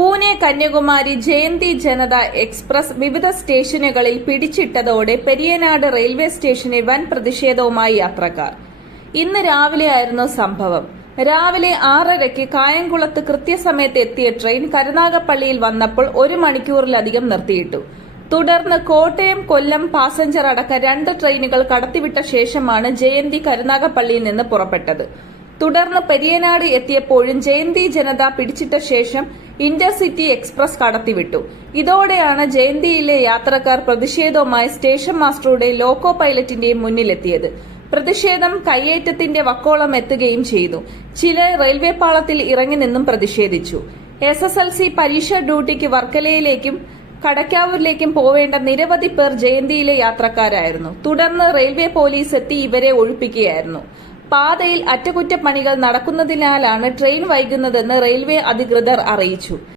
പൂനെ കന്യാകുമാരി ജയന്തി ജനത express വിവിധ സ്റ്റേഷനുകളിൽ പിടിച്ചിട്ടതോടെ പെരിയനാട് railway സ്റ്റേഷനിൽ വൻ പ്രതിഷേധവുമായി യാത്രക്കാർ. ഇന്ന് രാവിലെയായിരുന്നു സംഭവം. രാവിലെ 6:30-ക്ക് കായംകുളത്ത് കൃത്യസമയത്ത് എത്തിയ ട്രെയിൻ കരുനാഗപ്പള്ളിയിൽ വന്നപ്പോൾ 1 മണിക്കൂറിലധികം നിർത്തിയിട്ടു. തുടർന്ന് കോട്ടയം കൊല്ലം പാസഞ്ചർ അടക്കം 2 ട്രെയിനുകൾ കടത്തിവിട്ട ശേഷമാണ് ജയന്തി കരുനാഗപ്പള്ളിയിൽ നിന്ന് പുറപ്പെട്ടത്. തുടർന്ന് പെരിയനാട് എത്തിയപ്പോഴും ജയന്തി ജനത പിടിച്ചിട്ട ശേഷം ഇന്റർസിറ്റി എക്സ്പ്രസ് കടത്തിവിട്ടു. ഇതോടെയാണ് ജയന്തിയിലെ യാത്രക്കാർ പ്രതിഷേധവുമായി സ്റ്റേഷൻ മാസ്റ്ററുടെയും ലോക്കോ പൈലറ്റിന്റെയും മുന്നിലെത്തിയത്. പ്രതിഷേധം കയ്യേറ്റത്തിന്റെ വക്കോളം എത്തുകയും ചെയ്തു. ചിലർ റെയിൽവേ പാളത്തിൽ ഇറങ്ങി നിന്നും പ്രതിഷേധിച്ചു. SSLC പരീക്ഷാ ഡ്യൂട്ടിക്ക് വർക്കലയിലേക്കും കടക്കാവൂരിലേക്കും പോവേണ്ട നിരവധി പേർ ജയന്തിയിലെ യാത്രക്കാരായിരുന്നു. തുടർന്ന് റെയിൽവേ പോലീസ് എത്തി ഇവരെ ഒഴിപ്പിക്കുകയായിരുന്നു. പാതയിൽ അറ്റകുറ്റപ്പണികൾ നടക്കുന്നതിനാലാണ് ട്രെയിൻ വൈകുന്നതെന്ന് റെയിൽവേ അധികൃതർ അറിയിച്ചു.